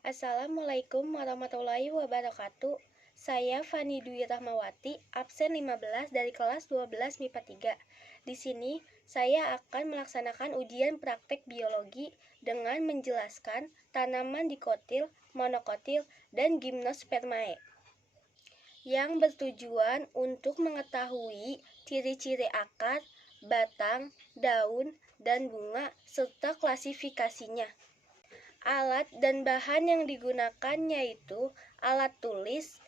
Assalamualaikum warahmatullahi wabarakatuh. Saya Fani Dwi Rahmawati, absen 15 dari kelas 12 MIPA 3. Di sini, saya akan melaksanakan ujian praktek biologi dengan menjelaskan tanaman dikotil, monokotil, dan gimnospermae yang bertujuan untuk mengetahui ciri-ciri akar, batang, daun, dan bunga, serta klasifikasinya. Alat dan bahan yang digunakan yaitu alat tulis,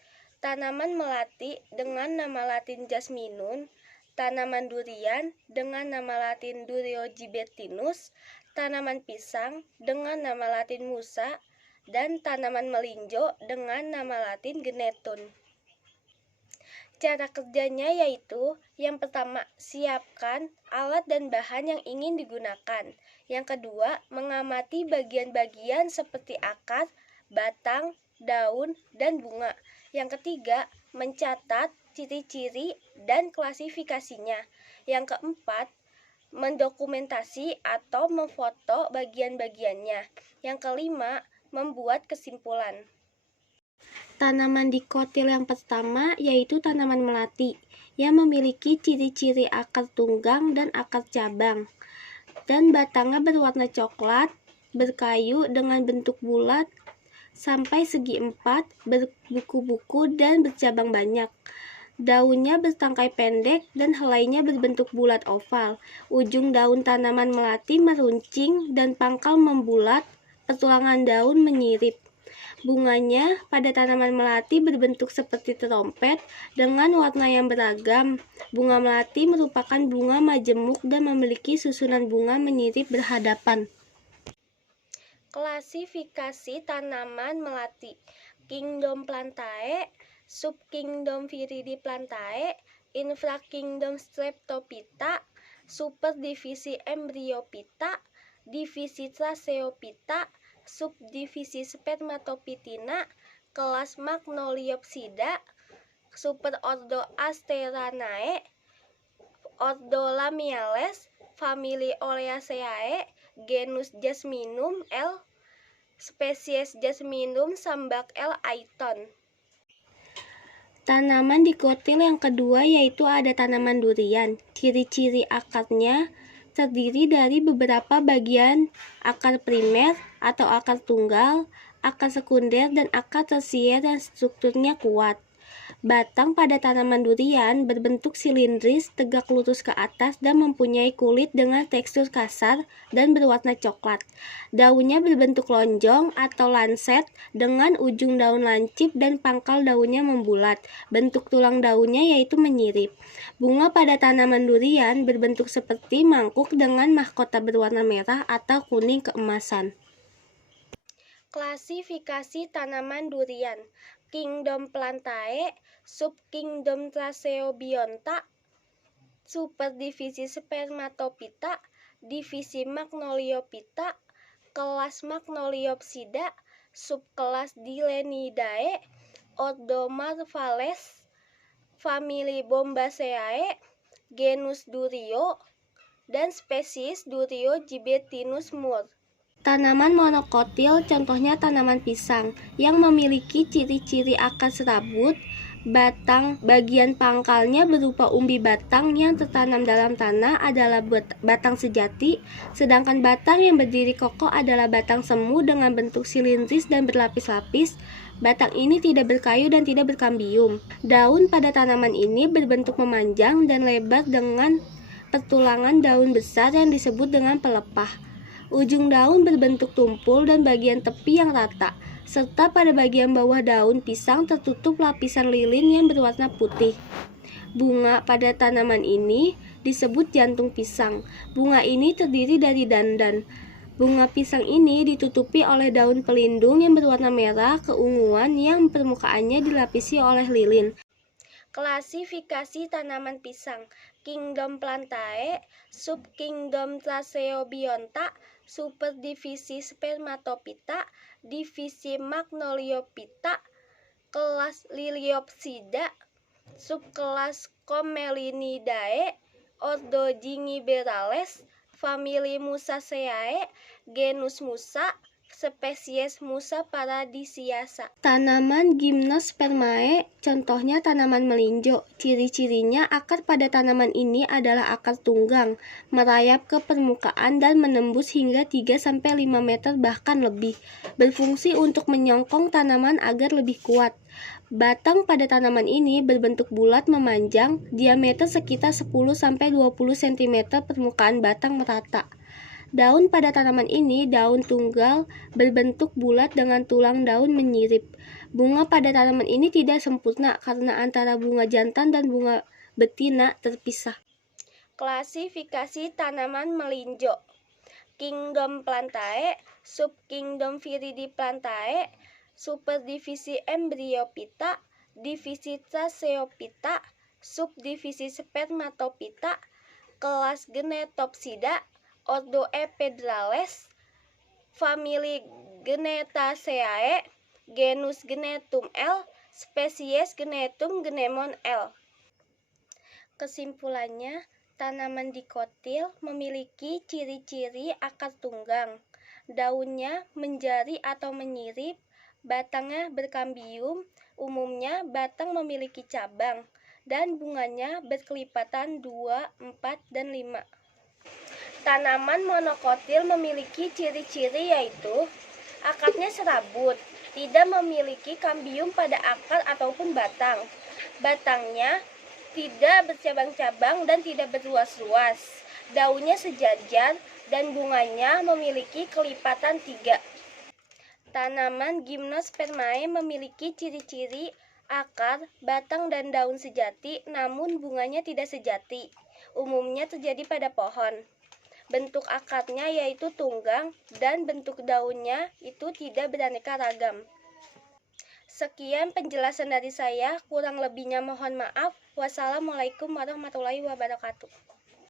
tanaman melati dengan nama latin Jasminum, tanaman durian dengan nama latin Duriogibetinus, tanaman pisang dengan nama latin Musa, dan tanaman melinjo dengan nama latin Genetun. Cara kerjanya yaitu, yang pertama, siapkan alat dan bahan yang ingin digunakan. Yang kedua, mengamati bagian-bagian seperti akar, batang, daun, dan bunga. Yang ketiga, mencatat ciri-ciri dan klasifikasinya. Yang keempat, mendokumentasi atau memfoto bagian-bagiannya. Yang kelima, membuat kesimpulan. Tanaman dikotil yang pertama yaitu tanaman melati yang memiliki ciri-ciri akar tunggang dan akar cabang, dan batangnya berwarna coklat, berkayu dengan bentuk bulat sampai segi empat, berbuku-buku dan bercabang banyak. Daunnya bertangkai pendek dan helainya berbentuk bulat oval. Ujung daun tanaman melati meruncing dan pangkal membulat, pertulangan daun menyirip. Bunganya pada tanaman melati berbentuk seperti trompet dengan warna yang beragam. Bunga melati merupakan bunga majemuk dan memiliki susunan bunga menyirip berhadapan. Klasifikasi tanaman melati: Kingdom Plantae, Subkingdom Viridiplantae, Infrakingdom Streptophyta, Superdivisi Embryophyta, Divisi Tracheophyta, subdivisi Spermatophytina, kelas Magnoliopsida, superordo Asteranae, ordo Lamiales, famili Oleaceae, genus Jasminum L, spesies Jasminum Sambac L. Aiton. Tanaman dikotil yang kedua yaitu ada tanaman durian. Ciri-ciri akarnya terdiri dari beberapa bagian akar primer atau akar tunggal, akar sekunder, dan akar tersier yang strukturnya kuat. Batang pada tanaman durian berbentuk silindris, tegak lurus ke atas, dan mempunyai kulit dengan tekstur kasar dan berwarna coklat. Daunnya berbentuk lonjong atau lanset dengan ujung daun lancip dan pangkal daunnya membulat. Bentuk tulang daunnya yaitu menyirip. Bunga pada tanaman durian berbentuk seperti mangkuk dengan mahkota berwarna merah atau kuning keemasan. Klasifikasi tanaman durian: Kingdom Plantae, Subkingdom Tracheobionta, Superdivisi Spermatophyta, Divisi Magnoliophyta, kelas Magnoliopsida, subkelas Dilenidae, ordo Marvales, famili Bombaceae, genus Durio, dan spesies Duriogibetinus Mur. Tanaman monokotil contohnya tanaman pisang yang memiliki ciri-ciri akar serabut, batang bagian pangkalnya berupa umbi batang yang tertanam dalam tanah adalah batang sejati, sedangkan batang yang berdiri kokoh adalah batang semu dengan bentuk silindris dan berlapis-lapis. Batang ini tidak berkayu dan tidak berkambium. Daun pada tanaman ini berbentuk memanjang dan lebar dengan pertulangan daun besar yang disebut dengan pelepah. Ujung daun berbentuk tumpul dan bagian tepi yang rata, serta pada bagian bawah daun pisang tertutup lapisan lilin yang berwarna putih. Bunga pada tanaman ini disebut jantung pisang. Bunga ini terdiri dari dandan. Bunga pisang ini ditutupi oleh daun pelindung yang berwarna merah keunguan yang permukaannya dilapisi oleh lilin. Klasifikasi tanaman pisang: Kingdom Plantae, Subkingdom Tracheobionta, Superdivisi Spermatophyta, Divisi Magnoliophyta, kelas Liliopsida, subkelas Commelinidae, ordo Zingiberales, famili Musaceae, genus Musa, spesies Musa paradisiasa. Tanaman Gymnospermae, contohnya tanaman melinjo. Ciri-cirinya akar pada tanaman ini adalah akar tunggang, merayap ke permukaan dan menembus hingga 3-5 meter bahkan lebih, berfungsi untuk menyongkong tanaman agar lebih kuat. Batang pada tanaman ini berbentuk bulat memanjang, diameter sekitar 10-20 cm, permukaan batang merata. Daun pada tanaman ini daun tunggal berbentuk bulat dengan tulang daun menyirip. Bunga pada tanaman ini tidak sempurna karena antara bunga jantan dan bunga betina terpisah. Klasifikasi tanaman melinjo. Kingdom Plantae, Subkingdom Viridiplantae, Superdivisi Embryophyta, Divisi Tracheophyta, Subdivisi Spermatophyta, kelas Genetopsida, Ordo Epedrales, famili Genetaceae, genus Genetum L, spesies Genetum Genemon L. Kesimpulannya, tanaman dikotil memiliki ciri-ciri akar tunggang, daunnya menjari atau menyirip, batangnya berkambium, umumnya batang memiliki cabang, dan bunganya berkelipatan 2, 4, dan 5. Tanaman monokotil memiliki ciri-ciri yaitu akarnya serabut, tidak memiliki kambium pada akar ataupun batang, batangnya tidak bercabang-cabang dan tidak berluas-luas, daunnya sejajar, dan bunganya memiliki kelipatan 3. Tanaman Gymnospermae memiliki ciri-ciri akar, batang, dan daun sejati, namun bunganya tidak sejati. Umumnya terjadi pada pohon. Bentuk akarnya yaitu tunggang, dan bentuk daunnya itu tidak beraneka ragam. Sekian penjelasan dari saya, kurang lebihnya mohon maaf. Wassalamualaikum warahmatullahi wabarakatuh.